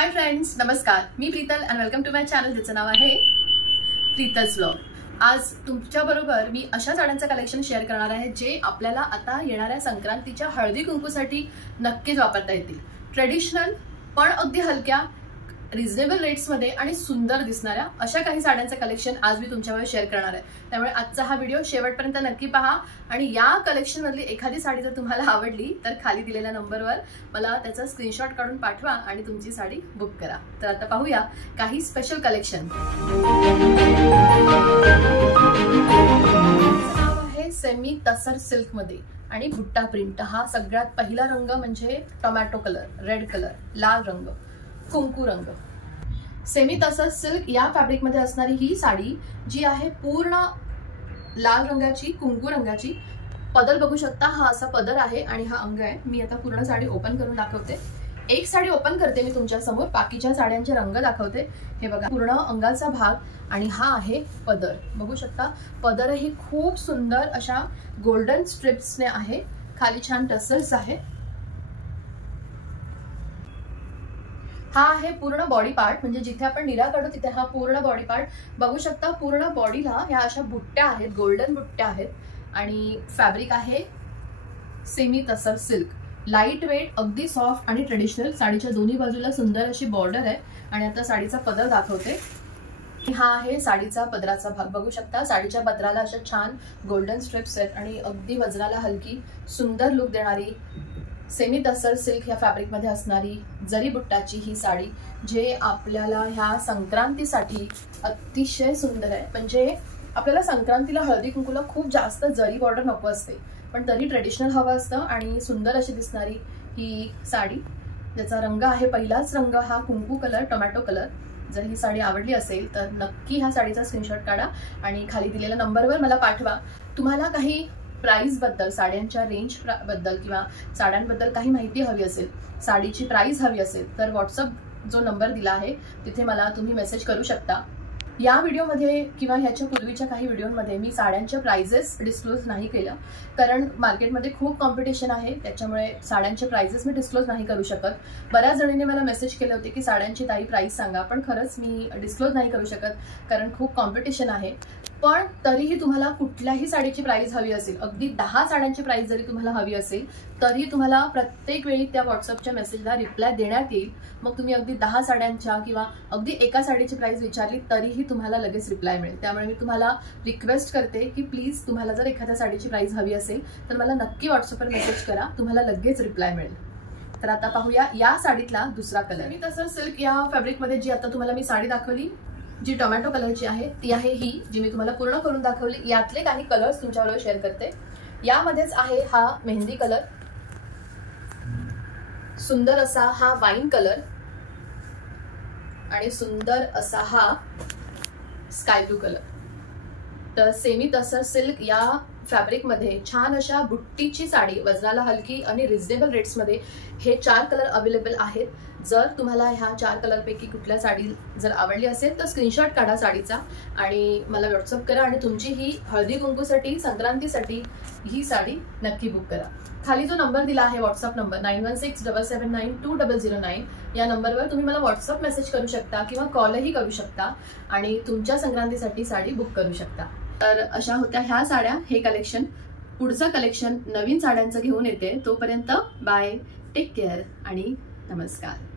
हाय friends, नमस्कार. मी Preetal and welcome to my channel, ज्याचं नाव आहे प्रीतल्स व्लॉग. आज तुमच्याबरोबर मी अशा साड्यांचं कलेक्शन शेअर करणार आहे जे आपल्याला आता येणाऱ्या संक्रांतीच्या हळदी कुंकूसाठी नक्कीच वापरता येतील. ट्रेडिशनल पण अगदी हलक्या, रिझनेबल रेट्समध्ये आणि सुंदर दिसणाऱ्या अशा काही साड्यांचं कलेक्शन आज मी तुमच्यावर शेअर करणार आहे. त्यामुळे आजचा हा व्हिडिओ शेवटपर्यंत नक्की पहा आणि या कलेक्शनमधली एखादी साडी जर तुम्हाला आवडली तर खाली दिलेल्या नंबरवर मला त्याचा स्क्रीनशॉट काढून पाठवा आणि तुमची साडी बुक करा. तर आता पाहूया काही स्पेशल कलेक्शन. नाव आहे सेमी तसर सिल्क मध्ये आणि बुट्टा प्रिंट. हा सगळ्यात पहिला रंग म्हणजे टोमॅटो कलर, रेड कलर, लाल रंग, कुंकू रंग. सेमी तसर सिल्क या फॅब्रिक मध्ये असणारी ही साडी जी आहे पूर्ण लाल रंगाची, कुंकू रंगाची. पदर बघू शकता, हा असा पदर आहे आणि हा अंग आहे. मी आता पूर्ण साडी ओपन करून दाखवते. एक साडी ओपन करते मी तुमच्या समोर, बाकीच्या साड्यांचे रंग दाखवते. हे बघा, पूर्ण अंगाचा भाग आणि हा आहे पदर. बघू शकता, पदरही खूप सुंदर अशा गोल्डन स्ट्रिप्सने आहे. खाली छान टसल्स आहे. हा आहे पूर्ण बॉडी पार्ट, म्हणजे जिथे आपण निरा काढू तिथे हा पूर्ण बॉडी पार्ट. बघू शकता, पूर्ण बॉडीला ह्या अशा बुट्ट्या आहेत, गोल्डन बुट्ट्या आहेत आणि फॅब्रिक आहे सेमी तसर सिल्क. लाईट वेट, अगदी सॉफ्ट आणि ट्रेडिशनल. साडीच्या दोन्ही बाजूला सुंदर अशी बॉर्डर आहे आणि आता साडीचा पदर दाखवते. हा आहे साडीचा पदराचा भाग. बघू शकता, साडीच्या पदराला अशा छान गोल्डन स्ट्रिप्स आहेत आणि अगदी वजनाला हलकी, सुंदर लुक देणारी सेमी तसर सिल्क या फॅब्रिक मध्ये असणारी जरी बुट्टाची ही साडी, जे आपल्याला ह्या संक्रांतीसाठी अतिशय सुंदर आहे. म्हणजे आपल्याला संक्रांतीला हळदी कुंकूला खूप जास्त जरी बॉर्डर नको असते, पण तरी ट्रेडिशनल हवं असतं आणि सुंदर अशी दिसणारी ही साडी, ज्याचा रंग आहे पहिलाच रंग हा कुंकू कलर, टोमॅटो कलर. जर ही साडी आवडली असेल तर नक्की ह्या साडीचा स्क्रीनशॉट काढा आणि खाली दिलेल्या नंबरवर मला पाठवा. तुम्हाला काही प्राइस बद्दल, साड्यांच्या रेंज बद्दल किंवा साड्यांबद्दल काही माहिती हवी असेल, साडीची प्राइस हवी असेल तर व्हॉट्सअप जो नंबर दिला आहे तिथे मला तुम्ही मेसेज करू शकता. या व्हिडिओमध्ये किंवा ह्याच्या पूर्वीच्या काही व्हिडिओमध्ये मी साड्यांच्या प्राइजेस डिस्क्लोज नाही केलं, कारण मार्केटमध्ये खूप कॉम्पिटिशन आहे. त्याच्यामुळे साड्यांचे प्राइजेस मी डिस्क्लोज नाही करू शकत. बऱ्याच जणींनी मला मेसेज केले होते की साड्यांची ताई प्राइस सांगा, पण खरंच मी डिस्क्लोज नाही करू शकत कारण खूप कॉम्पिटिशन आहे. पण तरीही तुम्हाला कुठल्याही साडीची प्राइस हवी असेल, अगदी 10 साड्यांची प्राइस जरी तुम्हाला हवी असेल तरी तुम्हाला प्रत्येक वेळी त्या व्हॉट्सअपच्या मेसेजला रिप्लाय देण्यात येईल. मग तुम्ही अगदी 10 साड्यांच्या किंवा अगदी एका साडीची प्राइस विचारली तरीही तुम्हाला लगेच रिप्लाय मिळेल. त्यामुळे मी तुम्हाला रिक्वेस्ट करते की प्लीज, तुम्हाला जर एखाद्या साडीची प्राइस हवी असेल तर मला नक्की व्हॉट्सअपवर मेसेज करा, तुम्हाला लगेच रिप्लाय मिळेल. तर आता पाहूया या साडीतला दुसरा कलर. मी तसं सिल्क या फॅब्रिकमध्ये जी आता तुम्हाला मी साडी दाखवली, जी टोमॅटो कलरची आहे, ती आहे ही जी मी तुम्हाला पूर्ण करून दाखवली. यातले काही कलर्स तुमच्याबरोबर शेअर करते. यामध्येच आहे हा मेहंदी कलर, सुंदर असा हा वाईन कलर आणि सुंदर असा हा स्काय ब्लू कलर. तर सेमी तसर सिल्क या फॅब्रिक मध्ये छान अशा बुट्टीची साडी, वजनाला हलकी आणि रिझनेबल रेट्स मध्ये हे 4 कलर अवेलेबल आहेत. जर तुम्हाला ह्या 4 कलरपैकी कुठल्या साडी जर आवडली असेल तर स्क्रीनशॉट काढा साडीचा आणि मला व्हॉट्सअप करा आणि तुमची ही हळदी कुंकूसाठी, संक्रांतीसाठी ही साडी नक्की बुक करा. खाली जो नंबर दिला आहे व्हॉट्सअप नंबर 9167792009, या नंबरवर तुम्ही मला व्हॉट्सअप मेसेज करू शकता किंवा कॉलही करू शकता आणि तुमच्या संक्रांतीसाठी साडी बुक करू शकता. तर अशा होत्या ह्या साड्या, हे कलेक्शन. पुढचं कलेक्शन नवीन साड्यांचं घेऊन येते. तोपर्यंत बाय, टेक केअर आणि नमस्कार.